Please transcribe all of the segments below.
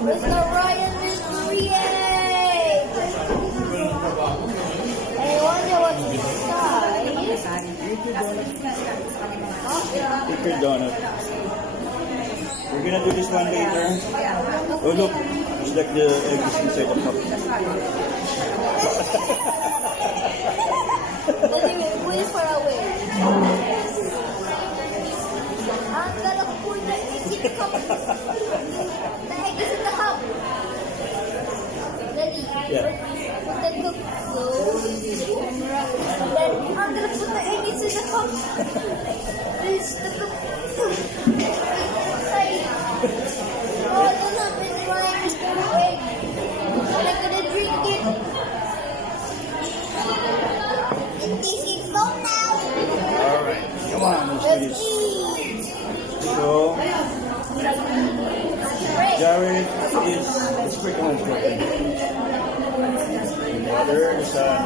Mr. Ryan Mystery! I wonder what's inside. Liquid donut. We're gonna do this one later. Oh look, it's like the egg is inside the cup. Anyway, way far away. Ang galak po na isip ko. The egg is in the cup. Ready? Yeah. Put the cup slowly to the camera. Then, ang galak po na egg is in the cup. This the cup. Inside. Oh, I don't know. It's my egg. I'm not gonna drink it. This is go now. Alright, come on, let's do Let's this. eat. So, Jared is sprinkling on chocolate. The mother, the son,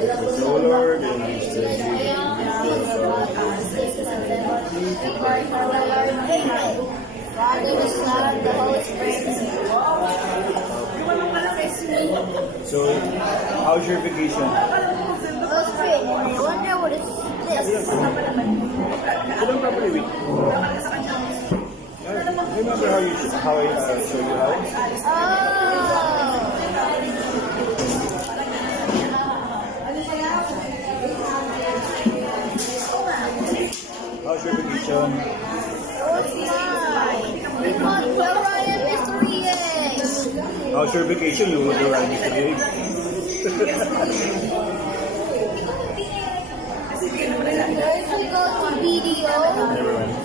the Lord, and Father, the Son, the Holy Spirit. So, how's your vacation? That's great. I wonder what is this. I don't properly read. Remember how I showed you how? How's your vacation? We got the Ryan Mystery egg. How's your vacation? You will do right today. Guys, we got the video. Never mind.